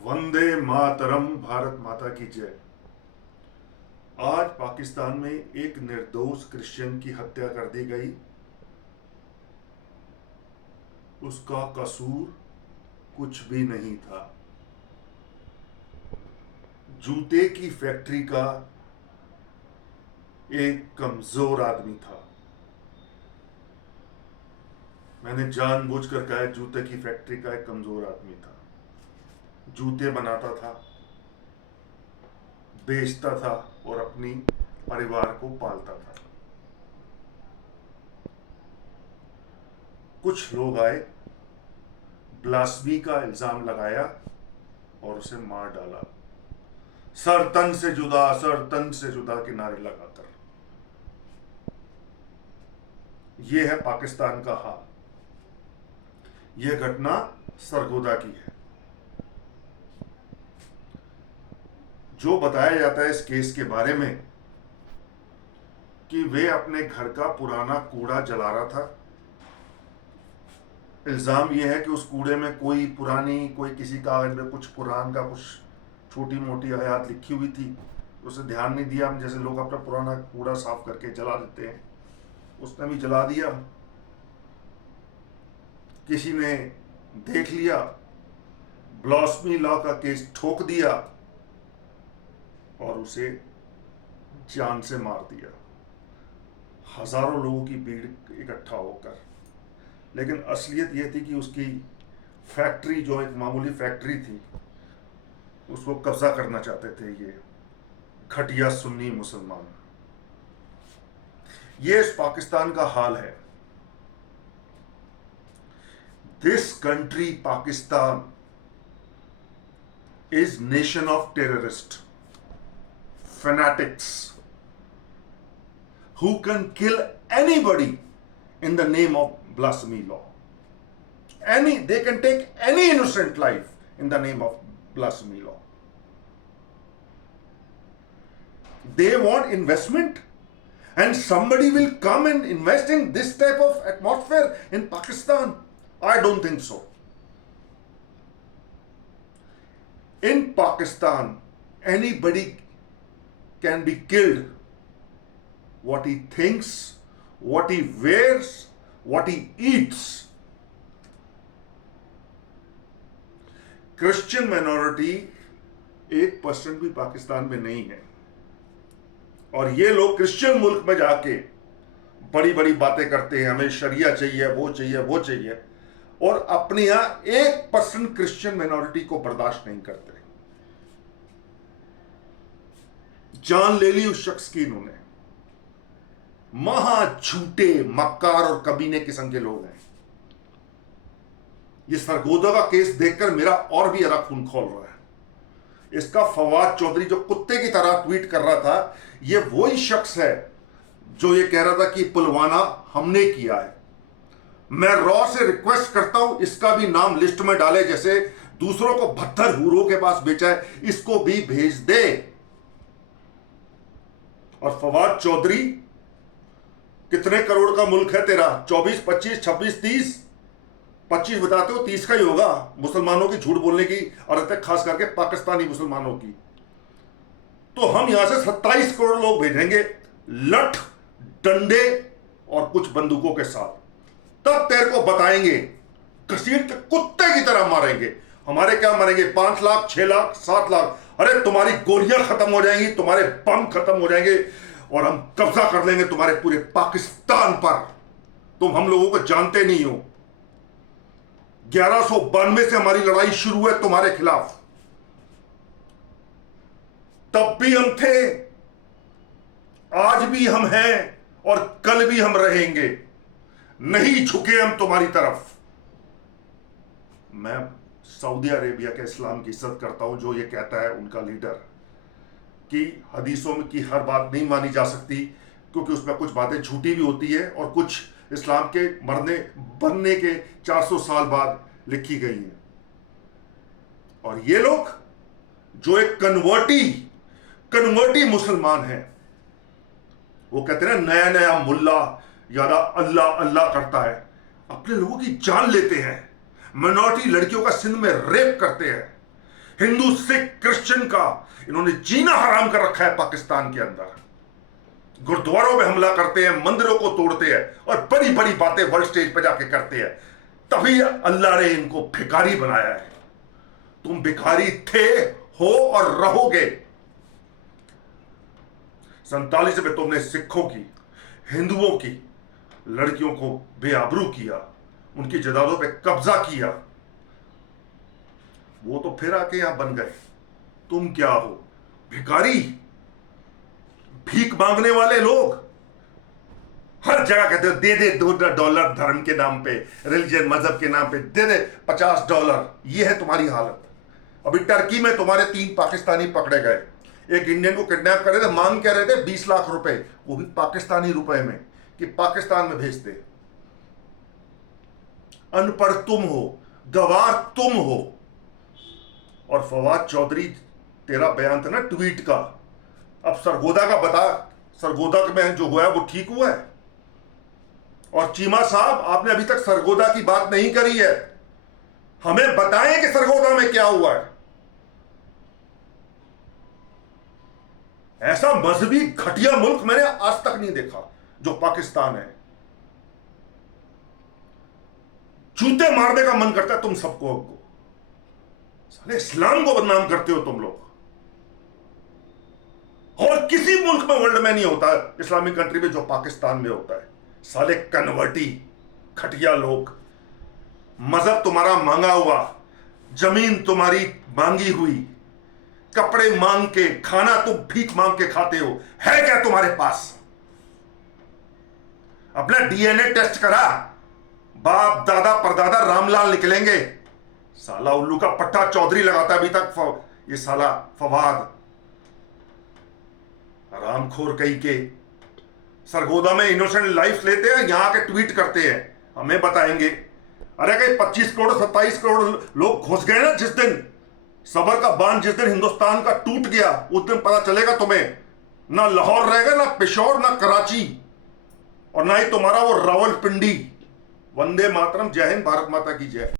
वंदे मातरम। भारत माता की जय। आज पाकिस्तान में एक निर्दोष क्रिश्चियन की हत्या कर दी गई। उसका कसूर कुछ भी नहीं था। जूते की फैक्ट्री का एक कमजोर आदमी था। मैंने जानबूझकर कहा जूते की फैक्ट्री का एक कमजोर आदमी था। जूते बनाता था, बेचता था और अपनी परिवार को पालता था। कुछ लोग आए, ब्लास्फेमी का इल्जाम लगाया और उसे मार डाला, सर तन से जुदा, सर तन से जुदा के नारे लगाकर। यह है पाकिस्तान का हाल। यह घटना सरगोदा की है। जो बताया जाता है इस केस के बारे में कि वे अपने घर का पुराना कूड़ा जला रहा था। इल्जाम यह है कि उस कूड़े में कोई किसी कागज में कुछ कुरान का कुछ छोटी मोटी आयत लिखी हुई थी। उसे ध्यान नहीं दिया। हम जैसे लोग अपना पुराना कूड़ा साफ करके जला देते हैं, उसने भी जला दिया। किसी ने देख लिया, ब्लास्फेमी लॉ का केस ठोक दिया और उसे जान से मार दिया, हजारों लोगों की भीड़ इकट्ठा होकर। लेकिन असलियत यह थी कि उसकी फैक्ट्री, जो एक मामूली फैक्ट्री थी, उसको कब्जा करना चाहते थे ये घटिया सुन्नी मुसलमान। ये इस पाकिस्तान का हाल है। This country Pakistan is nation of terrorists, fanatics who can kill anybody in the name of blasphemy law. They can take any innocent life in the name of blasphemy law. They want investment, and somebody will come and invest in this type of atmosphere in Pakistan? I don't think so. In Pakistan, anybody can be killed. What he thinks, what he wears, what he eats. Christian minority 1% भी पाकिस्तान में नहीं है, और ये लोग Christian मुल्क में जाके बड़ी बड़ी बातें करते हैं, हमें शरिया चाहिए, वो चाहिए, वो चाहिए, और अपने यहां 1% क्रिश्चियन माइनॉरिटी को बर्दाश्त नहीं करते। जान ले ली उस शख्स की इन्होंने। महा झूठे, मक्कार और कमीने किस्म के लोग हैं। ये सरगोदा का केस देखकर मेरा और भी अरा खून खोल रहा है। इसका फवाद चौधरी जो कुत्ते की तरह ट्वीट कर रहा था, ये वही शख्स है जो ये कह रहा था कि पुलवामा हमने किया है। मैं रॉ से रिक्वेस्ट करता हूं इसका भी नाम लिस्ट में डाले, जैसे दूसरों को 72 हूरों के पास बेचा है, इसको भी भेज दे। और फवाद चौधरी, कितने करोड़ का मुल्क है तेरा? 24, 25, 26, 30? 25 बताते हो, 30 का ही होगा। मुसलमानों की झूठ बोलने की आदत है, खास करके पाकिस्तानी मुसलमानों की। तो हम यहां से 27 करोड़ लोग भेजेंगे, लठ, डंडे और कुछ बंदूकों के साथ। तब तेरे को बताएंगे, घसीट के कुत्ते की तरह मारेंगे। हमारे क्या मारेंगे? 5 लाख, 6 लाख, 7 लाख? अरे तुम्हारी गोलियां खत्म हो जाएंगी, तुम्हारे बम खत्म हो जाएंगे, और हम कब्जा कर लेंगे तुम्हारे पूरे पाकिस्तान पर। तुम हम लोगों को जानते नहीं हो। 1192 से हमारी लड़ाई शुरू है तुम्हारे खिलाफ। तब भी हम थे, आज भी हम हैं, और कल भी हम रहेंगे। नहीं झुके हम तुम्हारी तरफ। मैं सऊदी अरेबिया के इस्लाम की इज्जत करता हूं, जो ये कहता है उनका लीडर कि हदीसों में की हर बात नहीं मानी जा सकती, क्योंकि उसमें कुछ बातें झूठी भी होती है और कुछ इस्लाम के बनने के 400 साल बाद लिखी गई हैं। और ये लोग जो एक कन्वर्टी मुसलमान है, वो कहते हैं नया नया मुल्ला यादा अल्लाह अल्लाह करता है, अपने लोगों की जान लेते हैं, मिनॉरिटी लड़कियों का सिंध में रेप करते हैं, हिंदू सिख क्रिश्चियन का इन्होंने जीना हराम कर रखा है पाकिस्तान के अंदर। गुरुद्वारों में हमला करते हैं, मंदिरों को तोड़ते हैं और बड़ी बड़ी बातें वर्ल्ड स्टेज पर जाके करते हैं। तभी अल्लाह ने इनको भिखारी बनाया है। तुम भिखारी थे, हो और रहोगे। 47 में तुमने सिखों की, हिंदुओं की लड़कियों को बेआबरू किया, उनकी जायदादों पे कब्जा किया। वो तो फिर आके यहां बन गए। तुम क्या हो? भिखारी, भीख मांगने वाले लोग। हर जगह कहते हो दे दे $2 धर्म के नाम पे, रिलीजन मजहब के नाम पे दे दे $50। ये है तुम्हारी हालत। अभी टर्की में तुम्हारे 3 पाकिस्तानी पकड़े गए। एक इंडियन को किडनैप कर रहे थे, मांग क्या रहे थे 20 लाख रुपए, वो भी पाकिस्तानी रुपए में, कि पाकिस्तान में भेजते। अनपढ़ तुम हो, गवार तुम हो। और फवाद चौधरी, तेरा बयान था ना ट्वीट का, अब सरगोदा का बता, सरगोदा में जो हुआ है वो ठीक हुआ है? और चीमा साहब, आपने अभी तक सरगोदा की बात नहीं करी है। हमें बताएं कि सरगोदा में क्या हुआ है। ऐसा मजहबी घटिया मुल्क मैंने आज तक नहीं देखा जो पाकिस्तान है। जूते मारने का मन करता है तुम सबको। साले इस्लाम को बदनाम करते हो तुम लोग। और किसी मुल्क में वर्ल्ड में नहीं होता इस्लामिक कंट्री में जो पाकिस्तान में होता है। साले कन्वर्टी, घटिया लोग। मजहब तुम्हारा मांगा हुआ, जमीन तुम्हारी मांगी हुई, कपड़े मांग के, खाना तुम भीख मांग के खाते हो। है क्या तुम्हारे पास? अपना डीएनए टेस्ट करा, बाप दादा परदादा रामलाल निकलेंगे। साला उल्लू का पट्टा चौधरी लगाता अभी तक ये साला फवाद, रामखोर कहीं के। सरगोदा में इनोसेंट लाइफ लेते हैं, यहां के ट्वीट करते हैं, हमें बताएंगे। अरे कहीं 25 करोड़ 27 करोड़ लोग घुस गए ना जिस दिन, सबर का बांध जिस दिन हिंदुस्तान का टूट गया, उस दिन पता चलेगा तुम्हें। ना लाहौर रहेगा, ना पेशोर, ना कराची, और ना ही तुम्हारा वो रावलपिंडी। वंदे मातरम। जय हिंद, भारत माता की जय।